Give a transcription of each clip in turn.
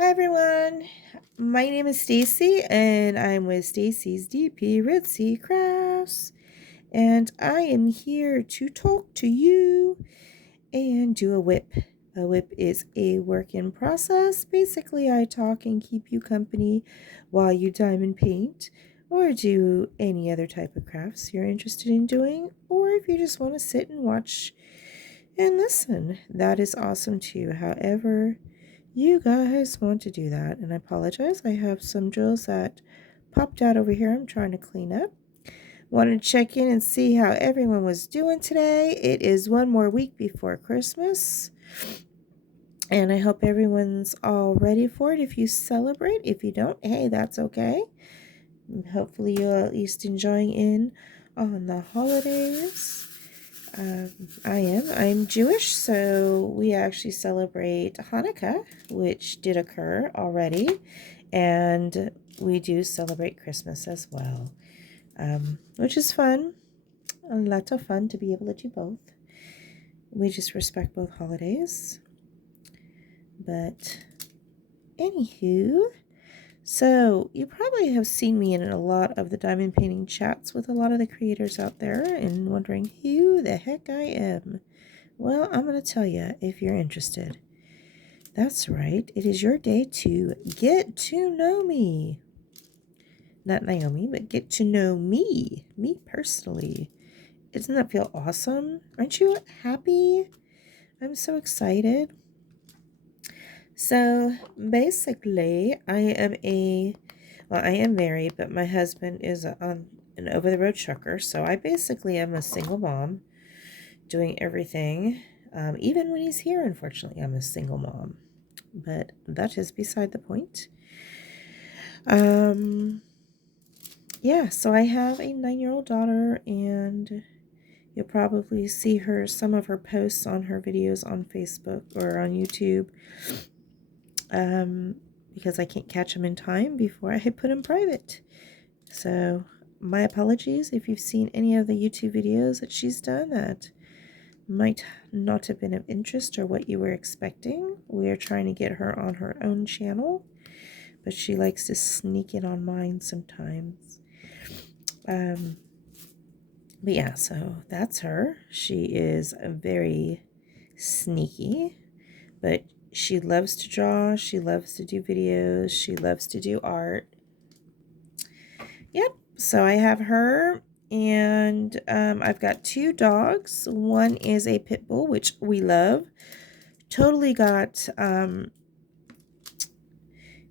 Hi everyone, my name is Stacy and I'm with Stacy's DP Ritzy Crafts, and I am here to talk to you and do a WIP. A WIP is a work in process. Basically, I talk and keep you company while you diamond paint or do any other type of crafts you're interested in doing, or if you just want to sit and watch and listen, that is awesome too. However you guys want to do that. And I apologize, I have some drills that popped out over here I'm trying to clean up. Wanted to check in and see how everyone was doing today. It is one more week before Christmas, and I hope everyone's all ready for it. If you celebrate, if you don't, hey, that's okay. Hopefully you're at least enjoying in on the holidays. I'm Jewish, so we actually celebrate Hanukkah, which did occur already, and we do celebrate Christmas as well, which is fun. A lot of fun to be able to do both. We just respect both holidays. But anywho, so you probably have seen me in a lot of the diamond painting chats with a lot of the creators out there and wondering who the heck I am. Well, I'm going to tell you if you're interested. That's right. It is your day to get to know me. Not Naomi, but get to know me. Me personally. Doesn't that feel awesome? Aren't you happy? I'm so excited. So basically, I am married, but my husband is an over-the-road trucker. So I basically am a single mom doing everything. Even when he's here, unfortunately, I'm a single mom. But that is beside the point. Yeah, so I have a 9-year-old daughter, and you'll probably see some of her posts on her videos on Facebook or on YouTube. Because I can't catch them in time before I put them private. So my apologies if you've seen any of the YouTube videos that she's done that might not have been of interest or what you were expecting. We are trying to get her on her own channel, but she likes to sneak in on mine sometimes. But yeah, so that's her. She is very sneaky, but she loves to draw, she loves to do videos, she loves to do art. Yep, so I have her, and I've got 2 dogs. One is a pit bull, which we love. Totally got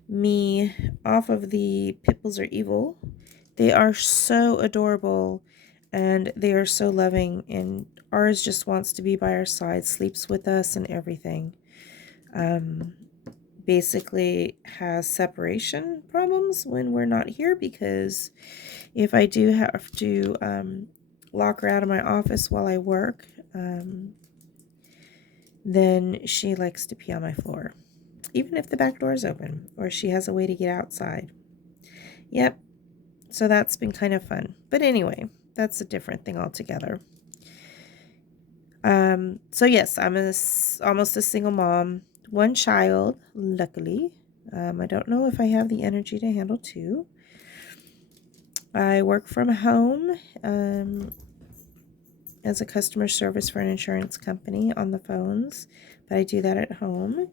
me off of the pit bulls are evil. They are so adorable, and they are so loving, and ours just wants to be by our side, sleeps with us and everything. Basically has separation problems when we're not here, because if I do have to lock her out of my office while I work, then she likes to pee on my floor, even if the back door is open or she has a way to get outside. Yep, so that's been kind of fun. But anyway, that's a different thing altogether. So yes, I'm almost a single mom. 1 child, luckily. I don't know if I have the energy to handle 2. I work from home as a customer service for an insurance company on the phones, but I do that at home.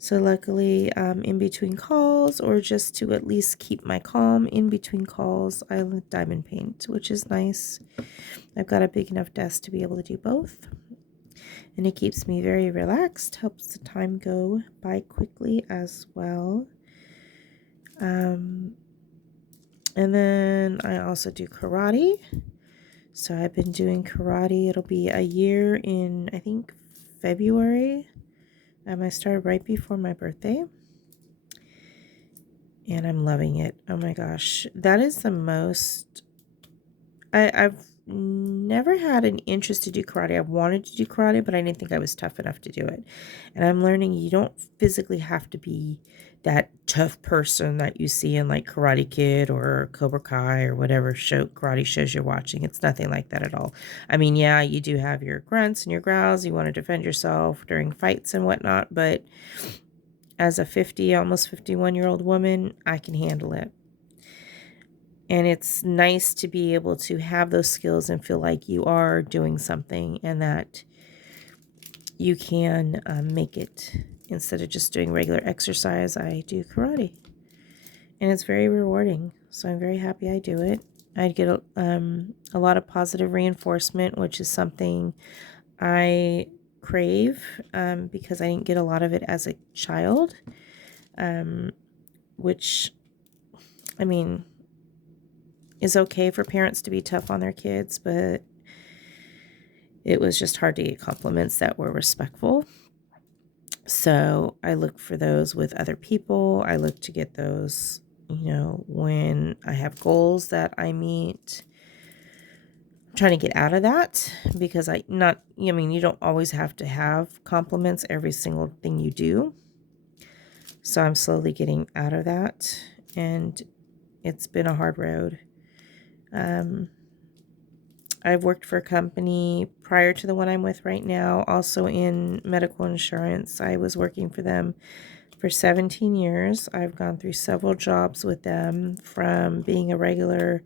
So luckily, in between calls, or just to at least keep my calm in between calls, I diamond paint, which is nice. I've got a big enough desk to be able to do both, and it keeps me very relaxed, helps the time go by quickly as well. And then I also do karate. So I've been doing karate. It'll be a year in, I think, February. I started right before my birthday. And I'm loving it. Oh my gosh. That is the most... I've never had an interest to do karate. I wanted to do karate, but I didn't think I was tough enough to do it. And I'm learning you don't physically have to be that tough person that you see in like Karate Kid or Cobra Kai or whatever karate shows you're watching. It's nothing like that at all. I mean, yeah, you do have your grunts and your growls. You want to defend yourself during fights and whatnot, but as a 50, almost 51-year-old woman, I can handle it. And it's nice to be able to have those skills and feel like you are doing something and that you can make it. Instead of just doing regular exercise, I do karate. And it's very rewarding. So I'm very happy I do it. I get a lot of positive reinforcement, which is something I crave because I didn't get a lot of it as a child, which, I mean, is okay for parents to be tough on their kids, but it was just hard to get compliments that were respectful. So I look for those with other people. I look to get those, when I have goals that I meet. I'm trying to get out of that because you don't always have to have compliments every single thing you do. So I'm slowly getting out of that, and it's been a hard road. I've worked for a company prior to the one I'm with right now, also in medical insurance. I was working for them for 17 years. I've gone through several jobs with them, from being a regular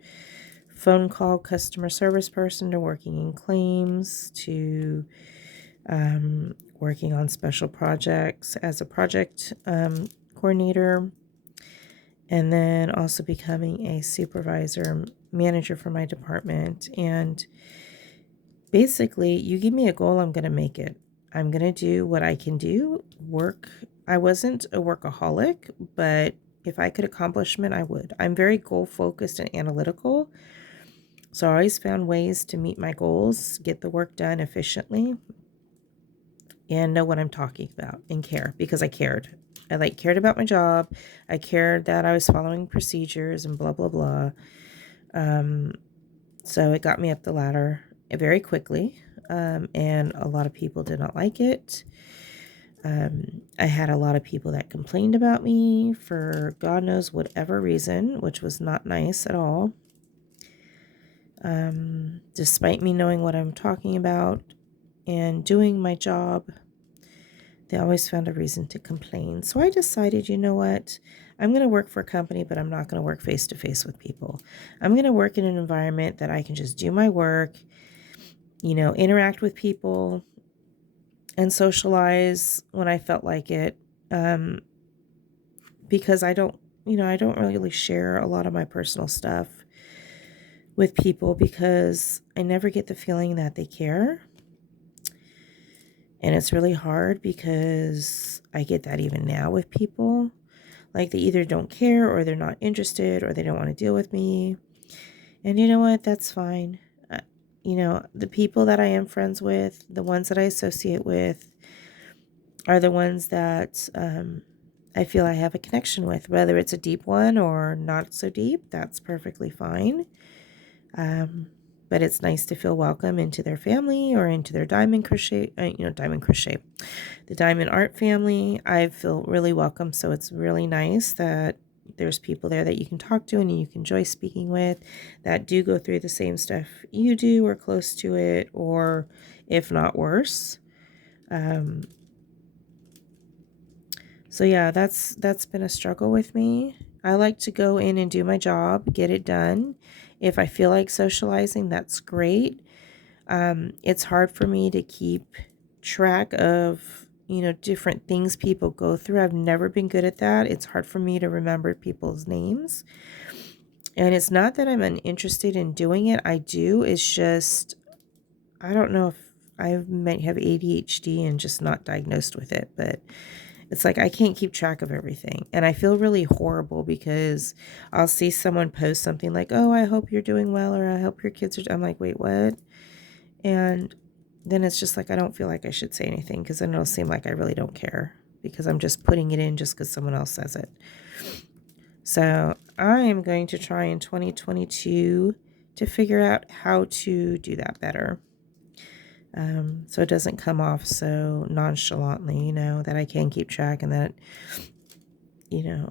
phone call customer service person to working in claims to working on special projects as a project coordinator, and then also becoming a supervisor manager for my department. And basically, you give me a goal, I'm going to make it. I'm going to do what I can do. I wasn't a workaholic, but if I could accomplish them, I would. I'm very goal focused and analytical. So I always found ways to meet my goals, get the work done efficiently, and know what I'm talking about and care, because I cared. I cared about my job. I cared that I was following procedures and blah, blah, blah. So it got me up the ladder very quickly. And a lot of people did not like it. I had a lot of people that complained about me for God knows whatever reason, which was not nice at all. Despite me knowing what I'm talking about and doing my job, they always found a reason to complain. So I decided, you know what? I'm going to work for a company, but I'm not going to work face-to-face with people. I'm going to work in an environment that I can just do my work, interact with people and socialize when I felt like it. Because I don't really share a lot of my personal stuff with people because I never get the feeling that they care. And it's really hard because I get that even now with people. Like, they either don't care or they're not interested or they don't want to deal with me. And you know what? That's fine. The people that I am friends with, the ones that I associate with, are the ones that I feel I have a connection with. Whether it's a deep one or not so deep, that's perfectly fine. But it's nice to feel welcome into their family or into their diamond crochet, the diamond art family. I feel really welcome. So it's really nice that there's people there that you can talk to and you can enjoy speaking with, that do go through the same stuff you do or close to it, or if not worse. So yeah, that's been a struggle with me. I like to go in and do my job, get it done. If I feel like socializing, that's great. It's hard for me to keep track of, different things people go through. I've never been good at that. It's hard for me to remember people's names. And it's not that I'm uninterested in doing it. I do. It's just, I don't know if I might have ADHD and just not diagnosed with it, but it's like I can't keep track of everything. And I feel really horrible because I'll see someone post something like, oh, I hope you're doing well, or I hope your kids are. I'm like, wait, what? And then it's just like I don't feel like I should say anything because then it'll seem like I really don't care because I'm just putting it in just because someone else says it. So I am going to try in 2022 to figure out how to do that better. So it doesn't come off so nonchalantly, that I can keep track, and that, because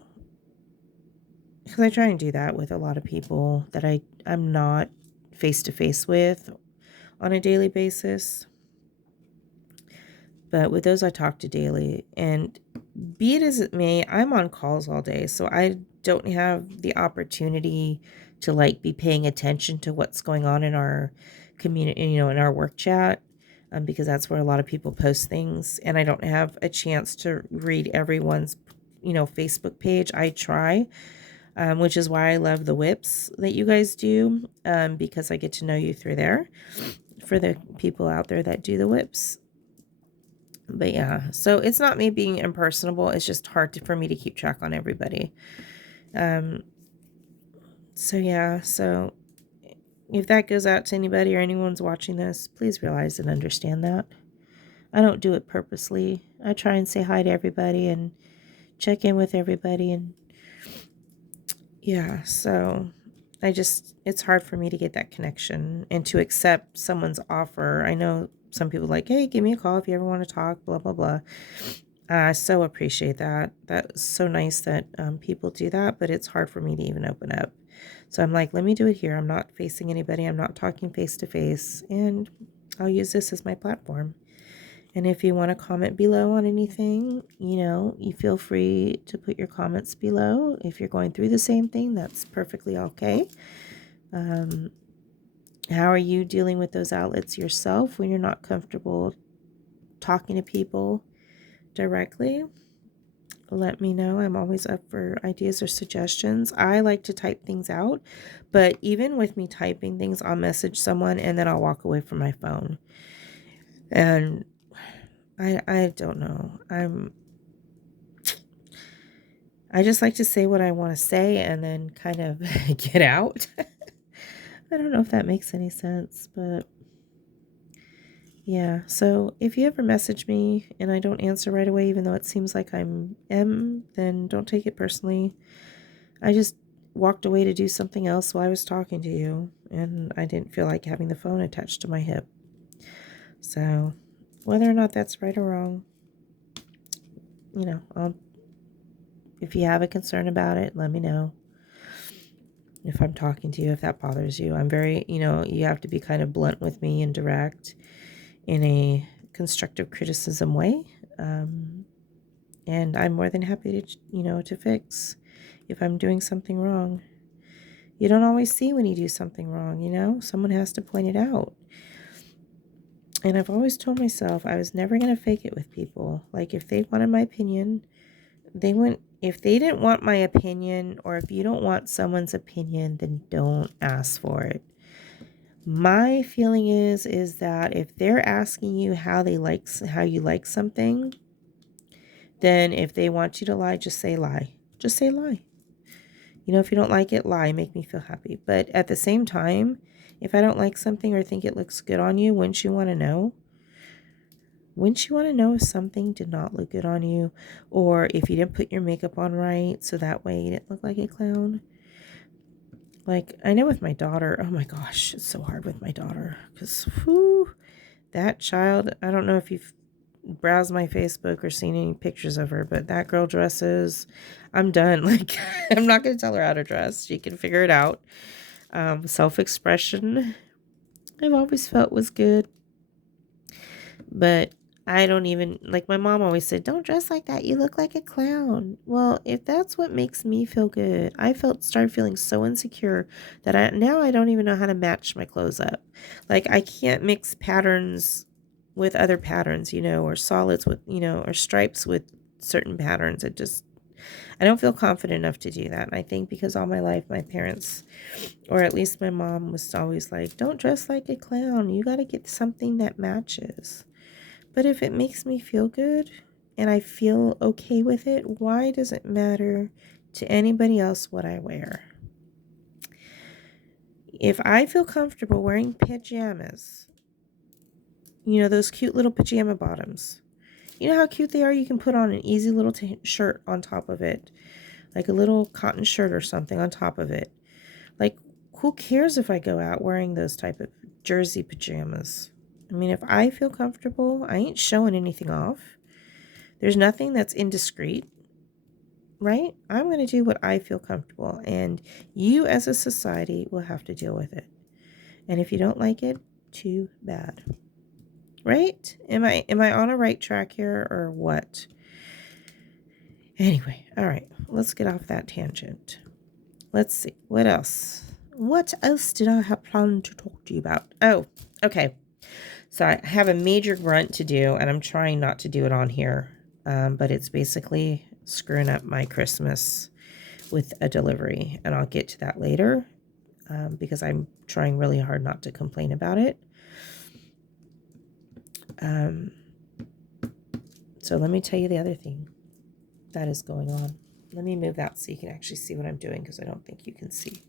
I try and do that with a lot of people that I'm not face to face with on a daily basis. But with those I talk to daily, and be it as it may, I'm on calls all day, so I don't have the opportunity to like be paying attention to what's going on in our community, in our work chat, because that's where a lot of people post things, and I don't have a chance to read everyone's, Facebook page. I try, which is why I love the WIPs that you guys do, because I get to know you through there for the people out there that do the WIPs. But yeah, so it's not me being impersonable. It's just hard for me to keep track on everybody. Um, so yeah, so if that goes out to anybody or anyone's watching this, please realize and understand that. I don't do it purposely. I try and say hi to everybody and check in with everybody. And yeah, so it's hard for me to get that connection and to accept someone's offer. I know some people like, hey, give me a call if you ever want to talk, blah, blah, blah. I so appreciate that. That's so nice that people do that, but it's hard for me to even open up. So I'm like, let me do it here. I'm not facing anybody. I'm not talking face to face, and I'll use this as my platform. And if you want to comment below on anything, you feel free to put your comments below. If you're going through the same thing, that's perfectly okay. How are you dealing with those outlets yourself when you're not comfortable talking to people directly? Let me know. I'm always up for ideas or suggestions. I like to type things out, but even with me typing things, I'll message someone and then I'll walk away from my phone. And I don't know. I just like to say what I want to say and then kind of get out. I don't know if that makes any sense, but yeah. So if you ever message me and I don't answer right away, even though it seems like then don't take it personally. I just walked away to do something else while I was talking to you, and I didn't feel like having the phone attached to my hip. So whether or not that's right or wrong, if you have a concern about it, let me know. If I'm talking to you, if that bothers you, I'm very, you have to be kind of blunt with me and direct in a constructive criticism way. And I'm more than happy to fix if I'm doing something wrong. You don't always see when you do something wrong, someone has to point it out. And I've always told myself I was never going to fake it with people. Like, if they wanted my opinion, they wouldn't. If they didn't want my opinion, or if you don't want someone's opinion, then don't ask for it. My feeling is that if they're asking you how you like something, then if they want you to lie, just say lie. Just say lie. If you don't like it, lie, make me feel happy. But at the same time, if I don't like something or think it looks good on you, wouldn't you want to know? Wouldn't you want to know if something did not look good on you, or if you didn't put your makeup on right so that way you didn't look like a clown? Like, I know with my daughter, oh my gosh, it's so hard with my daughter because that child, I don't know if you've browsed my Facebook or seen any pictures of her, but that girl dresses, I'm done. Like, I'm not going to tell her how to dress. She can figure it out. Self-expression, I've always felt was good. But I don't even, like, my mom always said, don't dress like that. You look like a clown. Well, if that's what makes me feel good, started feeling so insecure that I don't even know how to match my clothes up. Like, I can't mix patterns with other patterns, or solids with, or stripes with certain patterns. I don't feel confident enough to do that. And I think because all my life, my parents, or at least my mom, was always like, don't dress like a clown. You got to get something that matches. But if it makes me feel good and I feel okay with it, why does it matter to anybody else what I wear? If I feel comfortable wearing pajamas, those cute little pajama bottoms, you know how cute they are? You can put on an easy little shirt on top of it, like a little cotton shirt or something on top of it. Like, who cares if I go out wearing those type of jersey pajamas? I mean, if I feel comfortable, I ain't showing anything off. There's nothing that's indiscreet, right? I'm going to do what I feel comfortable, and you as a society will have to deal with it. And if you don't like it, too bad. Right? Am I on a right track here or what? Anyway, all right, let's get off that tangent. Let's see, what else? What else did I have planned to talk to you about? Oh, okay. So I have a major grunt to do, and I'm trying not to do it on here, but it's basically screwing up my Christmas with a delivery, and I'll get to that later because I'm trying really hard not to complain about it. So let me tell you the other thing that is going on. Let me move that so you can actually see what I'm doing, because I don't think you can see.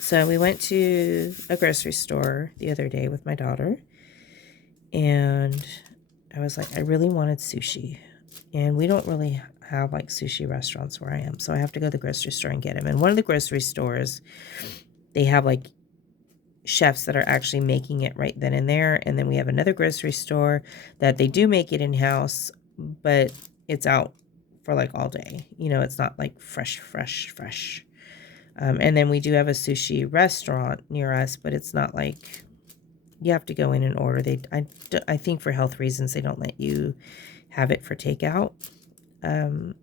So we went to a grocery store the other day with my daughter, and I was like, I really wanted sushi, and we don't really have like sushi restaurants where I am, so I have to go to the grocery store and get them. And one of the grocery stores, they have like chefs that are actually making it right then and there, and then we have another grocery store that they do make it in-house, but it's out for like all day. You know, it's not like fresh. And then we do have a sushi restaurant near us, but it's not like you have to go in and order. I think for health reasons, they don't let you have it for takeout. Give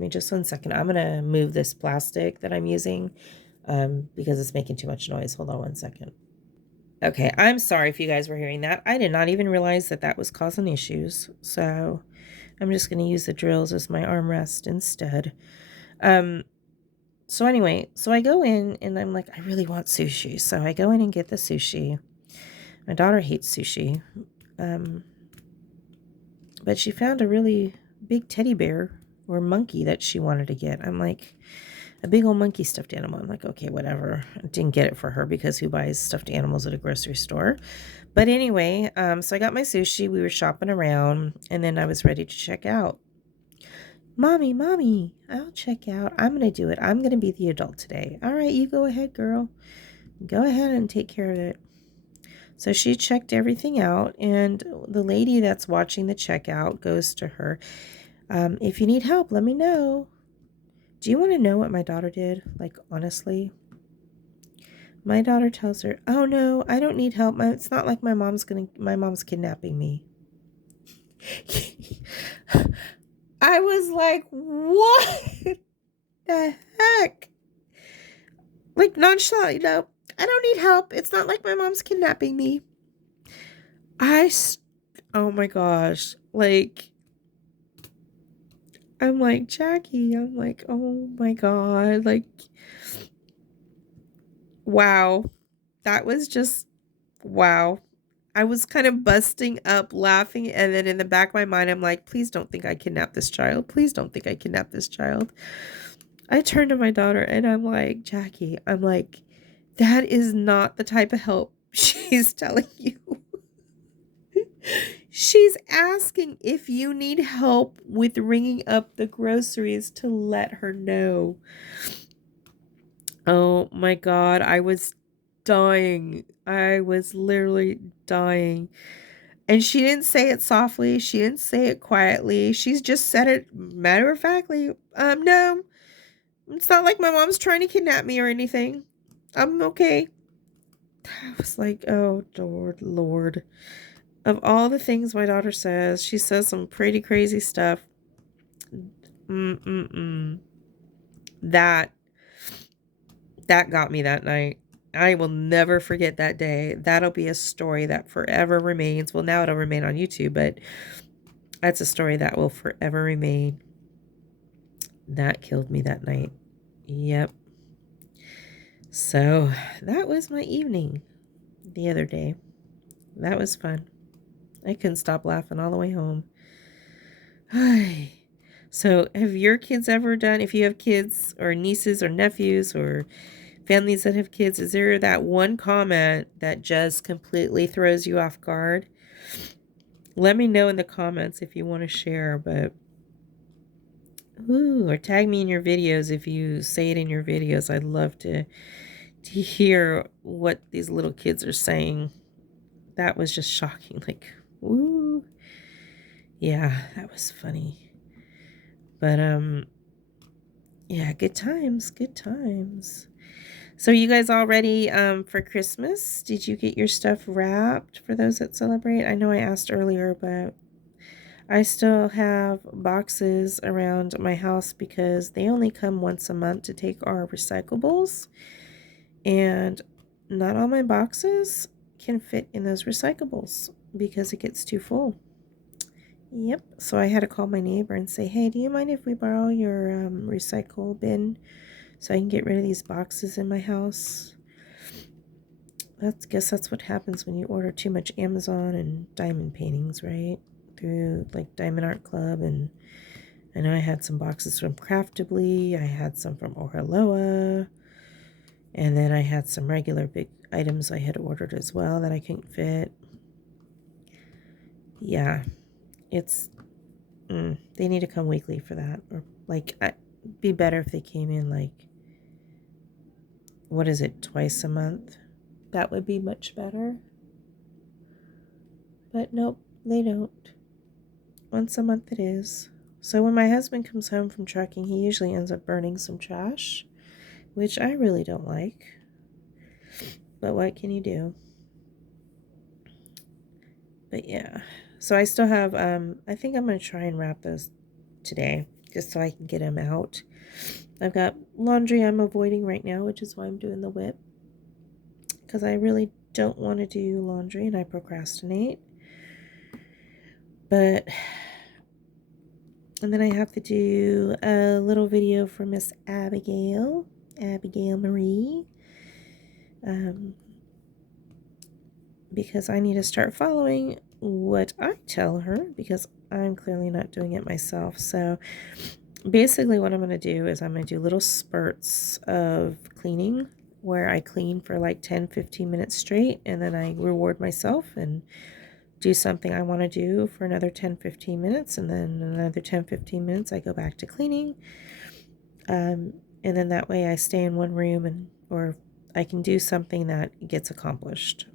me just 1 second. I'm going to move this plastic that I'm using because it's making too much noise. Hold on 1 second. Okay, I'm sorry if you guys were hearing that. I did not even realize that that was causing issues. So I'm just going to use the drills as my armrest instead. So anyway, so I go in and I'm like, I really want sushi. So I go in and get the sushi. My daughter hates sushi. But she found a really big teddy bear or monkey that she wanted to get. I'm like, a big old monkey stuffed animal. I'm like, okay, whatever. I didn't get it for her because who buys stuffed animals at a grocery store? But anyway, so I got my sushi. We were shopping around, and then I was ready to check out. Mommy, I'll check out. I'm going to do it. I'm going to be the adult today. All right, you go ahead, girl. Go ahead and take care of it. So she checked everything out, and the lady that's watching the checkout goes to her. If you need help, let me know. Do you want to know what my daughter did? Like, honestly? My daughter tells her, oh no, I don't need help. It's not like my mom's kidnapping me. I was like, what the heck? Like, nonchalant, you know, I don't need help. It's not like my mom's kidnapping me. Oh my gosh. Like, I'm like, Jackie, I'm like, oh my God. Like, wow. That was just, wow. I was kind of busting up laughing, and then in the back of my mind, I'm like, please don't think I kidnapped this child. Please don't think I kidnapped this child. I turned to my daughter, and I'm like, Jackie, I'm like, that is not the type of help she's telling you. She's asking if you need help with ringing up the groceries to let her know. Oh my God, I was dying. I was literally dying. And she didn't say it softly. She didn't say it quietly. She's just said it matter-of-factly. No, it's not like my mom's trying to kidnap me or anything. I'm okay. I was like, oh, Lord. Of all the things my daughter says, she says some pretty crazy stuff. That got me that night. I will never forget that day. That'll be a story that forever remains. Well, now it'll remain on YouTube, but that's a story that will forever remain. That killed me that night. Yep. So that was my evening the other day. That was fun. I couldn't stop laughing all the way home. So have your kids ever done, if you have kids or nieces or nephews or families that have kids, is there that one comment that just completely throws you off guard? Let me know in the comments if you want to share, but or tag me in your videos if you say it in your videos. I'd love to hear what these little kids are saying. That was just shocking. Like, ooh. Yeah, that was funny. But yeah, good times. So you guys all ready for Christmas? Did you get your stuff wrapped for those that celebrate? I know I asked earlier, but I still have boxes around my house because they only come once a month to take our recyclables. And not all my boxes can fit in those recyclables because it gets too full. Yep, so I had to call my neighbor and say, hey, do you mind if we borrow your recycle bin so I can get rid of these boxes in my house? Guess that's what happens when you order too much Amazon and diamond paintings, right? Through like Diamond Art Club, and I know I had some boxes from Craftably, I had some from Ohaloa, and then I had some regular big items I had ordered as well that I couldn't fit. Yeah, it's they need to come weekly for that, or like be better if they came in like, what is it, twice a month? That would be much better. But nope, they don't. Once a month it is. So when my husband comes home from trucking, he usually ends up burning some trash, which I really don't like. But what can you do? But yeah. So I still have, I think I'm going to try and wrap those today, just so I can get them out. I've got laundry I'm avoiding right now, which is why I'm doing the WIP. Because I really don't want to do laundry and I procrastinate. But, and then I have to do a little video for Miss Abigail Marie. Because I need to start following what I tell her, because I'm clearly not doing it myself. So basically what I'm going to do is I'm going to do little spurts of cleaning where I clean for like 10-15 minutes straight, and then I reward myself and do something I want to do for another 10-15 minutes, and then another 10-15 minutes I go back to cleaning. And then that way I stay in one room, or I can do something that gets accomplished.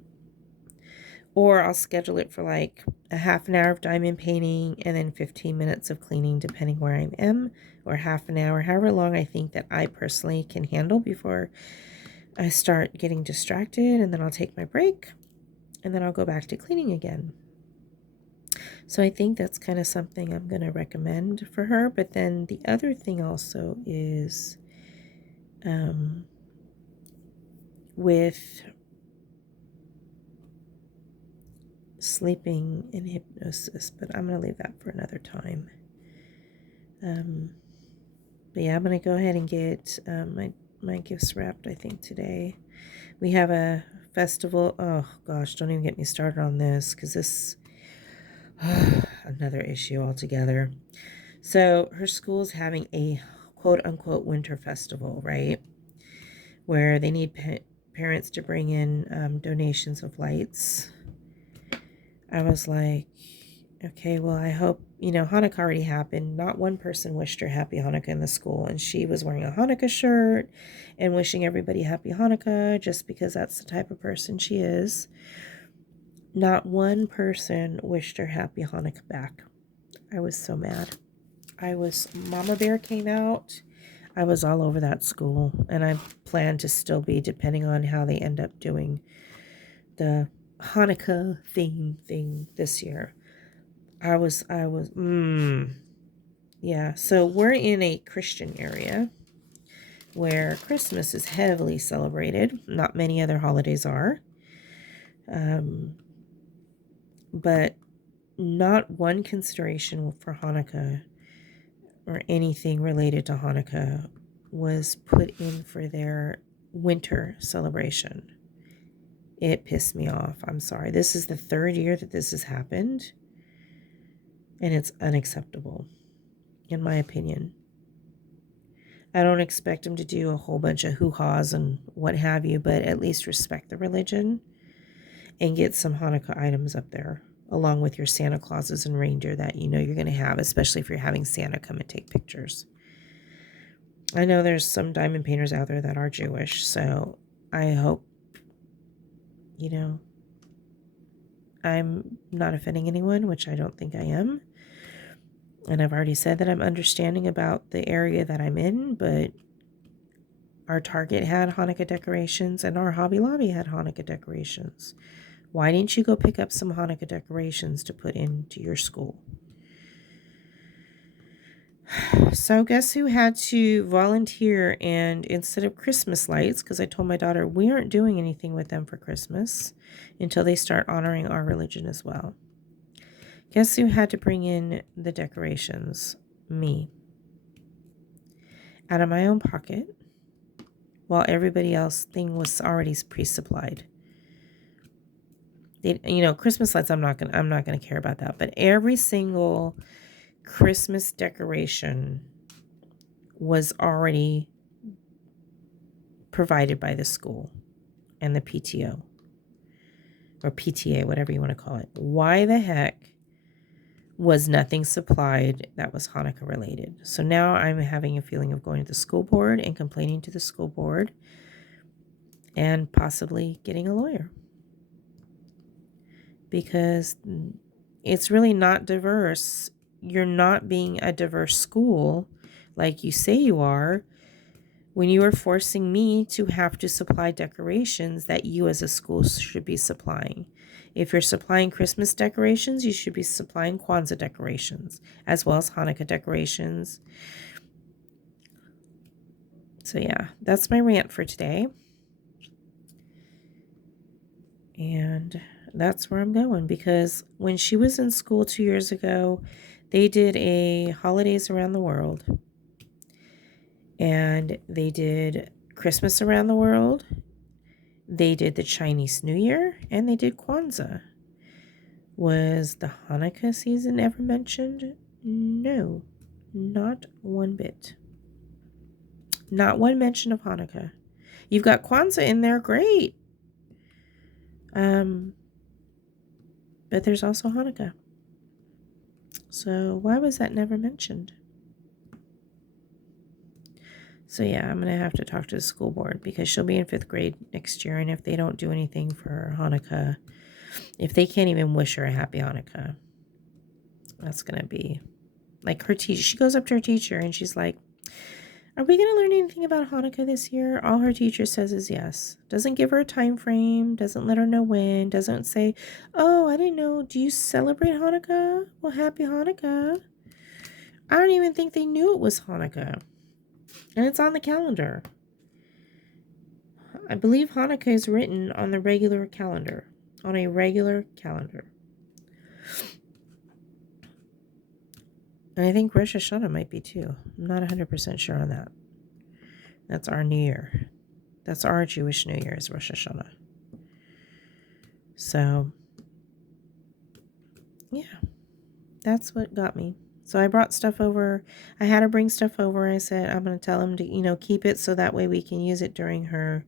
Or I'll schedule it for like a half an hour of diamond painting and then 15 minutes of cleaning, depending where I am, or half an hour, however long I think that I personally can handle before I start getting distracted. And then I'll take my break and then I'll go back to cleaning again. So I think that's kind of something I'm going to recommend for her. But then the other thing also is with sleeping and hypnosis, but I'm going to leave that for another time. But yeah, I'm going to go ahead and get my gifts wrapped, I think, today. We have a festival. Oh, gosh, don't even get me started on this, because this another issue altogether. So her school's having a quote-unquote winter festival, right, where they need parents to bring in donations of lights. I was like, okay, well, I hope, Hanukkah already happened. Not one person wished her happy Hanukkah in the school, and she was wearing a Hanukkah shirt and wishing everybody happy Hanukkah just because that's the type of person she is. Not one person wished her happy Hanukkah back. I was so mad. Mama Bear came out. I was all over that school, and I plan to still be, depending on how they end up doing the Hanukkah theme thing this year. Yeah, so we're in a Christian area where Christmas is heavily celebrated. Not many other holidays are. But not one consideration for Hanukkah or anything related to Hanukkah was put in for their winter celebration. It pissed me off. I'm sorry. This is the third year that this has happened, and it's unacceptable, in my opinion. I don't expect them to do a whole bunch of hoo-haws and what have you, but at least respect the religion and get some Hanukkah items up there, along with your Santa Clauses and reindeer that you're going to have, especially if you're having Santa come and take pictures. I know there's some diamond painters out there that are Jewish, so I hope, I'm not offending anyone, which I don't think I am. And I've already said that I'm understanding about the area that I'm in, but our Target had Hanukkah decorations and our Hobby Lobby had Hanukkah decorations. Why didn't you go pick up some Hanukkah decorations to put into your school? So guess who had to volunteer, and instead of Christmas lights, because I told my daughter we aren't doing anything with them for Christmas until they start honoring our religion as well. Guess who had to bring in the decorations? Me. Out of my own pocket, while everybody else thing was already pre-supplied. Christmas lights, I'm not gonna care about that, but every single Christmas decoration was already provided by the school and the PTO or PTA, whatever you want to call it. Why the heck was nothing supplied that was Hanukkah related? So now I'm having a feeling of going to the school board and complaining to the school board and possibly getting a lawyer, because it's really not diverse. You're not being a diverse school like you say you are when you are forcing me to have to supply decorations that you as a school should be supplying. If you're supplying Christmas decorations, you should be supplying Kwanzaa decorations as well as Hanukkah decorations. So yeah, that's my rant for today. And that's where I'm going, because when she was in school 2 years ago, they did a holidays around the world. And they did Christmas around the world. They did the Chinese New Year, and they did Kwanzaa. Was the Hanukkah season ever mentioned? No, not one bit. Not one mention of Hanukkah. You've got Kwanzaa in there, great. But there's also Hanukkah. So why was that never mentioned? So yeah, I'm going to have to talk to the school board, because she'll be in 5th grade next year. And if they don't do anything for Hanukkah, if they can't even wish her a happy Hanukkah, that's going to be like her teacher. She goes up to her teacher and she's like, are we going to learn anything about Hanukkah this year? All her teacher says is yes. Doesn't give her a time frame. Doesn't let her know when. Doesn't say, oh, I didn't know. Do you celebrate Hanukkah? Well, happy Hanukkah. I don't even think they knew it was Hanukkah. And it's on the calendar. I believe Hanukkah is written on the regular calendar. On a regular calendar. And I think Rosh Hashanah might be too. I'm not 100% sure on that. That's our New Year. That's our Jewish New Year, is Rosh Hashanah. So, yeah, that's what got me. So I brought stuff over. I had her bring stuff over. I said, I'm going to tell them to, keep it so that way we can use it during her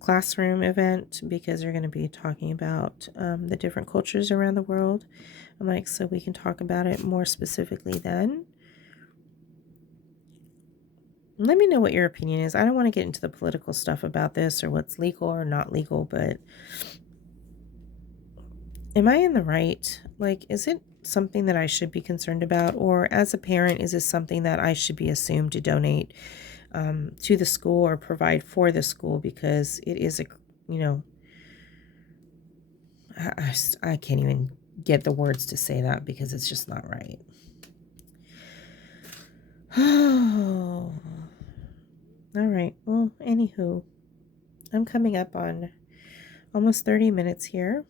classroom event, because they're going to be talking about the different cultures around the world. I'm like, so we can talk about it more specifically then. Let me know what your opinion is. I don't want to get into the political stuff about this or what's legal or not legal, but am I in the right? Like, is it something that I should be concerned about? Or as a parent, is this something that I should be assumed to donate to the school or provide for the school? Because it is I can't even get the words to say that, because it's just not right. Oh, all right. Well, anywho, I'm coming up on almost 30 minutes here.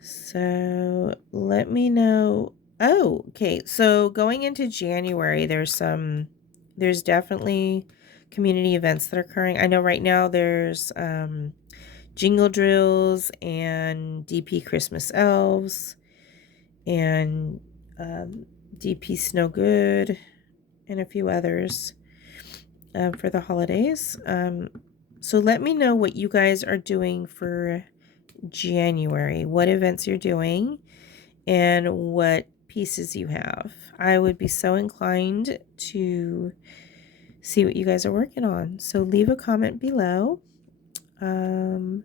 So let me know. Oh, okay. So going into January, there's definitely community events that are occurring. I know right now there's jingle drills and DP Christmas elves and DP Snow Good and a few others for the holidays. So let me know what you guys are doing for January, what events you're doing, and what pieces you have. I would be so inclined to see what you guys are working on. So leave a comment below. And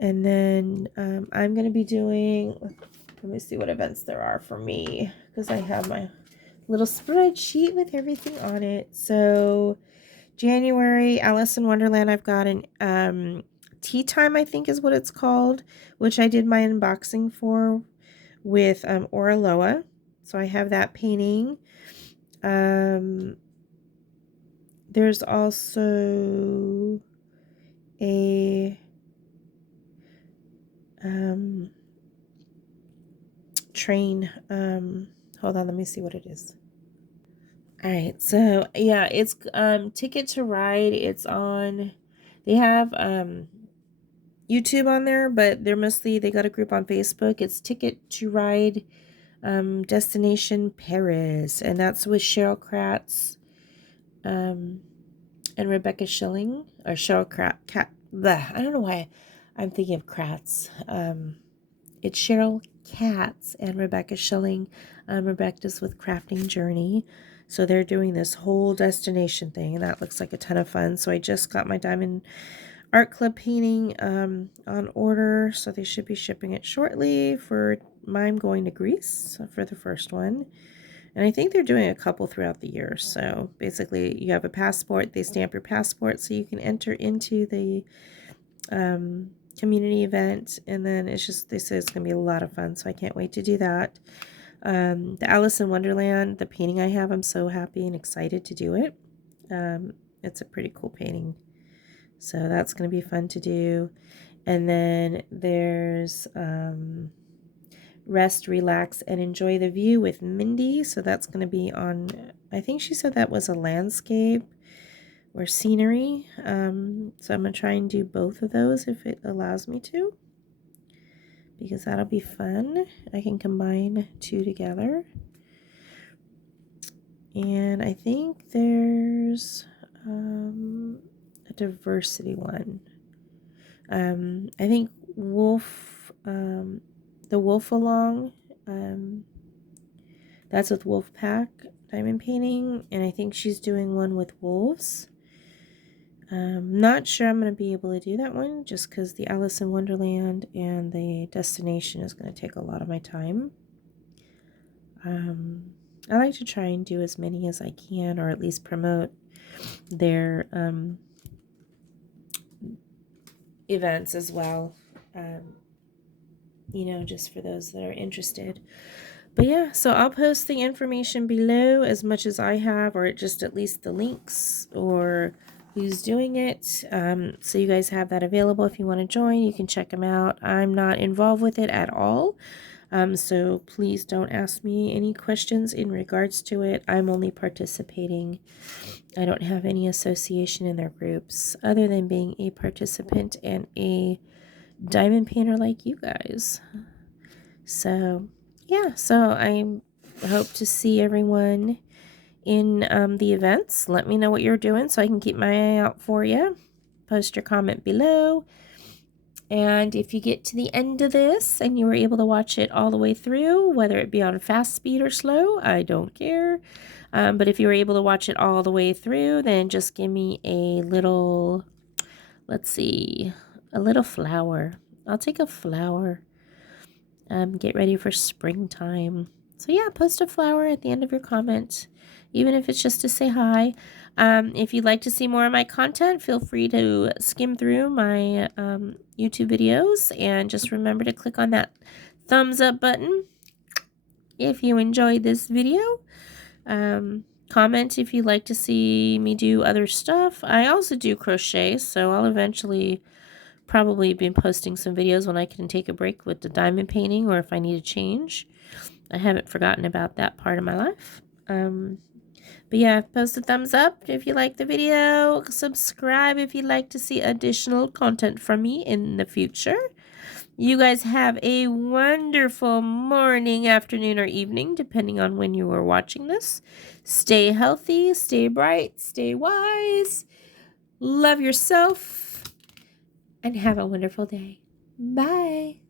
then I'm going to be doing, let me see what events there are for me, because I have my little spreadsheet with everything on it. So January, Alice in Wonderland, I've got an tea time, I think is what it's called, which I did my unboxing for with Oraloa. So I have that painting. There's also a train. Hold on, let me see what it is. All right, so yeah, it's Ticket to Ride. It's on. They have YouTube on there, but they got a group on Facebook. It's Ticket to Ride, Destination Paris, and that's with Sheryl Katz, and Rebecca Schilling, or Sheryl Katz. I don't know why I'm thinking of Kratz. It's Sheryl Katz and Rebecca Schilling. Rebecca's with Crafting Journey. So they're doing this whole destination thing, and that looks like a ton of fun. So I just got my Diamond Art Club painting on order, so they should be shipping it shortly. I'm going to Greece for the first one. And I think they're doing a couple throughout the year. So basically, you have a passport. They stamp your passport so you can enter into the community event. And then they say it's going to be a lot of fun. So I can't wait to do that. The Alice in Wonderland, the painting I have, I'm so happy and excited to do it. It's a pretty cool painting. So that's going to be fun to do. And then there's Rest, Relax, and Enjoy the View with Mindy. So that's going to be on, I think she said that was a landscape or scenery. So I'm going to try and do both of those if it allows me to, because that'll be fun. I can combine two together. And I think there's a diversity one. I think the Wolfalong, that's with Woflpack diamond painting, and I think she's doing one with wolves. Not sure I'm going to be able to do that one, just because the Alice in Wonderland and the destination is going to take a lot of my time. I like to try and do as many as I can, or at least promote their events as well, just for those that are interested. But yeah, so I'll post the information below as much as I have, or just at least the links or who's doing it, so you guys have that available. If you want to join, you can check them out. I'm not involved with it at all, so please don't ask me any questions in regards to it. I'm only participating. I don't have any association in their groups other than being a participant and a diamond painter like you guys. So yeah, so I hope to see everyone in the events. Let me know what you're doing so I can keep my eye out for you. Post your comment below. And if you get to the end of this and you were able to watch it all the way through, whether it be on fast speed or slow, I don't care. But if you were able to watch it all the way through, then just give me a little, let's see, a little flower. I'll take a flower. Get ready for springtime. So yeah, post a flower at the end of your comment, even if it's just to say hi. If you'd like to see more of my content, feel free to skim through my YouTube videos, and just remember to click on that thumbs up button if you enjoyed this video. Comment if you'd like to see me do other stuff. I also do crochet, so I'll eventually probably be posting some videos when I can take a break with the diamond painting, or if I need to change. I haven't forgotten about that part of my life. But yeah, post a thumbs up if you like the video. Subscribe if you'd like to see additional content from me in the future. You guys have a wonderful morning, afternoon, or evening, depending on when you are watching this. Stay healthy, stay bright, stay wise. Love yourself, and have a wonderful day. Bye.